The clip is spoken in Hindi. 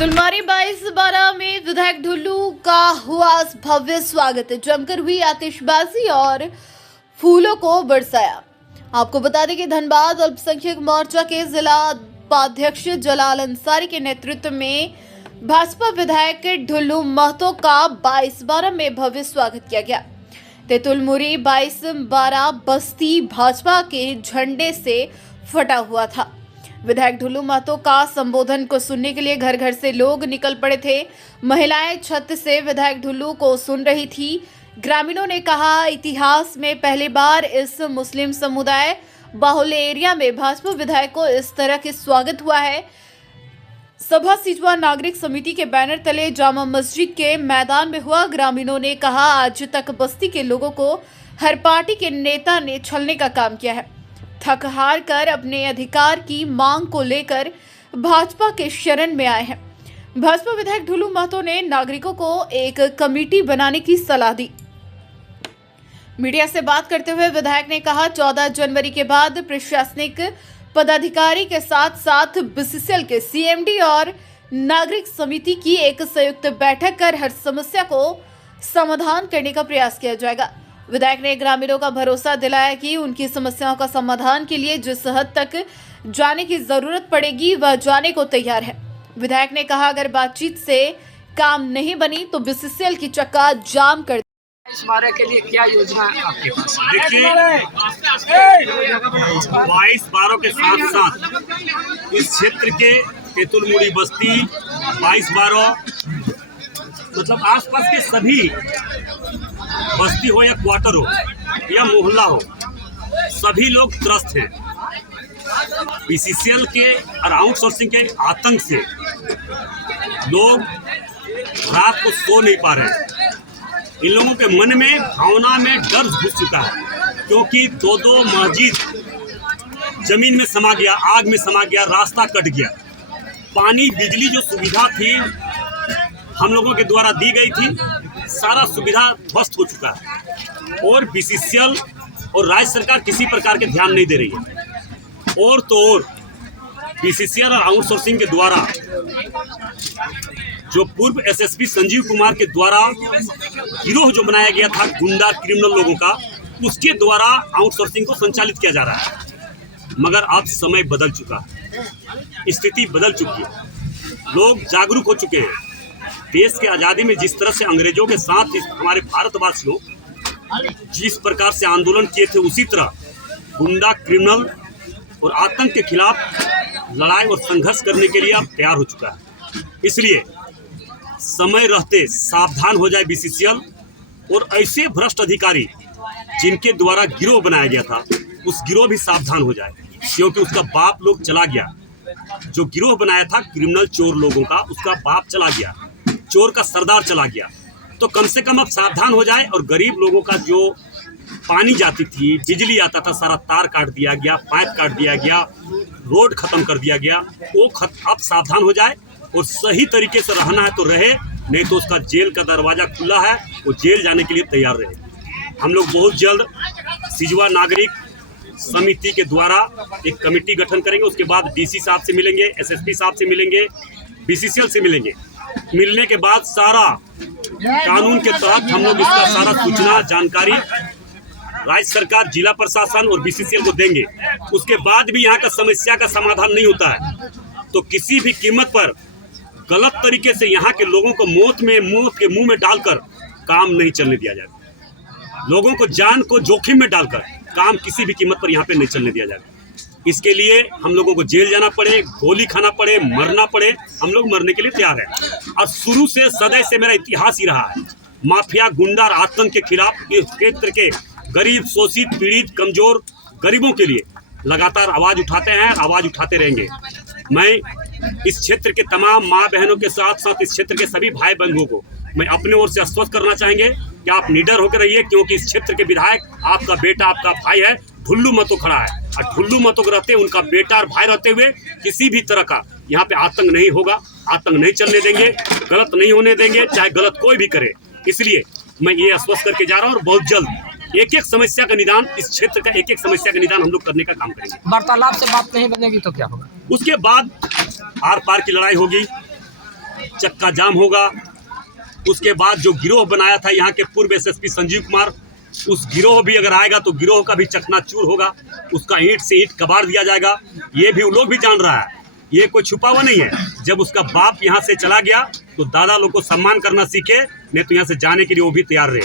तेतुलमारी 22/12 में विधायक ढुल्लू का हुआ भव्य स्वागत। जमकर हुई आतिशबाजी और फूलों को बरसाया। आपको बता दें कि धनबाद अल्पसंख्यक मोर्चा के जिला उपाध्यक्ष जलाल अंसारी के नेतृत्व में भाजपा विधायक ढुल्लू महतो का 22/12 में भव्य स्वागत किया गया। तेतुलमुरी 22/12 बस्ती भाजपा के झंडे से फटा हुआ था। विधायक ढुल्लू महतो का संबोधन को सुनने के लिए घर घर से लोग निकल पड़े थे। महिलाएं छत से विधायक ढुल्लू को सुन रही थी। ग्रामीणों ने कहा, इतिहास में पहली बार इस मुस्लिम समुदाय बाहुल्य एरिया में भाजपा विधायक को इस तरह के स्वागत हुआ है। सभा सिजवा नागरिक समिति के बैनर तले जामा मस्जिद के मैदान में हुआ। ग्रामीणों ने कहा, आज तक बस्ती के लोगों को हर पार्टी के नेता ने छलने का काम किया है। थक हार कर अपने अधिकार की मांग को लेकर भाजपा के शरण में आए हैं। भाजपा विधायक ढुल्लू महतो ने नागरिकों को एक कमेटी बनाने की सलाह दी। मीडिया से बात करते हुए विधायक ने कहा, 14 जनवरी के बाद प्रशासनिक पदाधिकारी के साथ साथ बीसीसीएल के सीएमडी और नागरिक समिति की एक संयुक्त बैठक कर हर समस्या को समाधान करने का प्रयास किया जाएगा। विधायक ने ग्रामीणों का भरोसा दिलाया कि उनकी समस्याओं का समाधान के लिए जिस हद तक जाने की जरूरत पड़ेगी वह जाने को तैयार है। विधायक ने कहा, अगर बातचीत से काम नहीं बनी तो बीसीसीएल की चक्का जाम कर। इस बारे के लिए क्या योजना है आपके पास? देखिए, 22/12 के साथ साथ इस क्षेत्र के तेतुलमुरी बस्ती 22/12 मतलब आसपास के सभी बस्ती हो या क्वार्टर हो या मोहल्ला हो, सभी लोग त्रस्त हैं। बीसीसीएल के और आउटसोर्सिंग के आतंक से लोग रात को सो नहीं पा रहे हैं। इन लोगों के मन में भावना में डर घुस चुका है, क्योंकि दो मस्जिद जमीन में समा गया, आग में समा गया, रास्ता कट गया। पानी बिजली जो सुविधा थी हम लोगों के द्वारा दी गई थी, सारा सुविधा ध्वस्त हो चुका है और बीसीसीएल और राज्य सरकार किसी प्रकार के ध्यान नहीं दे रही है। और तो और बीसीसीएल और आउटसोर्सिंग के द्वारा जो पूर्व एसएसपी संजीव कुमार के द्वारा गिरोह जो बनाया गया था गुंडा क्रिमिनल लोगों का, उसके द्वारा आउटसोर्सिंग को संचालित किया जा रहा है। मगर अब समय बदल चुका है, स्थिति बदल चुकी है, लोग जागरूक हो चुके हैं। देश के आज़ादी में जिस तरह से अंग्रेजों के साथ हमारे भारतवासियों जिस प्रकार से आंदोलन किए थे, उसी तरह गुंडा क्रिमिनल और आतंक के खिलाफ लड़ाई और संघर्ष करने के लिए अब तैयार हो चुका है। इसलिए समय रहते सावधान हो जाए बीसीसीएल और ऐसे भ्रष्ट अधिकारी जिनके द्वारा गिरोह बनाया गया था, उस गिरोह भी सावधान हो जाए, क्योंकि उसका बाप लोग चला गया। जो गिरोह बनाया था क्रिमिनल चोर लोगों का, उसका बाप चला गया, चोर का सरदार चला गया। तो कम से कम अब सावधान हो जाए और गरीब लोगों का जो पानी जाती थी, बिजली आता था, सारा तार काट दिया गया, पाइप काट दिया गया, रोड खत्म कर दिया गया, वो अब सावधान हो जाए और सही तरीके से रहना है तो रहे, नहीं तो उसका जेल का दरवाजा खुला है, वो जेल जाने के लिए तैयार रहे। हम लोग बहुत जल्द सिजवा नागरिक समिति के द्वारा एक कमेटी गठन करेंगे। उसके बाद डीसी साहब से मिलेंगे, एसएसपी साहब से मिलेंगे, बीसीसीएल से मिलेंगे। मिलने के बाद सारा कानून के तहत हम लोग इसका सारा सूचना जानकारी राज्य सरकार, जिला प्रशासन और बीसीसीएल को देंगे। उसके बाद भी यहाँ का समस्या का समाधान नहीं होता है तो किसी भी कीमत पर गलत तरीके से यहाँ के लोगों को मौत के मुंह में डालकर काम नहीं चलने दिया जाएगा। लोगों को जान को जोखिम में डालकर काम किसी भी कीमत पर यहाँ पे नहीं चलने दिया जाएगा। इसके लिए हम लोगों को जेल जाना पड़े, गोली खाना पड़े, मरना पड़े, हम लोग मरने के लिए तैयार हैं। और शुरू से सदैव से मेरा इतिहास ही रहा है, माफिया गुंडा और आतंक के खिलाफ इस क्षेत्र के गरीब, शोषित, पीड़ित, कमजोर गरीबों के लिए लगातार आवाज उठाते हैं, आवाज उठाते रहेंगे। मैं इस क्षेत्र के तमाम माँ बहनों के साथ साथ इस क्षेत्र के सभी भाई बंधुओं को मैं अपने ओर से आश्वस्त करना चाहेंगे कि आप निडर होकर रहिए, क्योंकि इस क्षेत्र के विधायक आपका बेटा, आपका भाई है, ढुल्लू महतो खड़ा है। और ढुल्लू महतो के रहते, उनका बेटा और भाई रहते हुए किसी भी तरह का यहाँ पे आतंक नहीं होगा, आतंक नहीं चलने देंगे, गलत नहीं होने देंगे, चाहे गलत कोई भी करे। इसलिए मैं ये आश्वस्त करके जा रहा हूँ और बहुत जल्द एक एक समस्या का निदान, इस क्षेत्र का एक एक समस्या का निदान हम लोग करने का काम करेंगे। वार्तालाप से बात नहीं बनेगी तो क्या होगा? उसके बाद आर पार की लड़ाई होगी, चक्का जाम होगा। उसके बाद जो गिरोह बनाया था यहाँ के पूर्व एसएसपी संजीव कुमार, उस गिरोह भी अगर आएगा तो गिरोह का भी चकनाचूर होगा, उसका ईंट से ईंट कबाड़ दिया जाएगा। ये भी वो लोग भी जान रहा है, ये कोई छुपा हुआ नहीं है। जब उसका बाप यहाँ से चला गया तो दादा लोग को सम्मान करना सीखे, नहीं तो यहाँ से जाने के लिए वो भी तैयार रहे।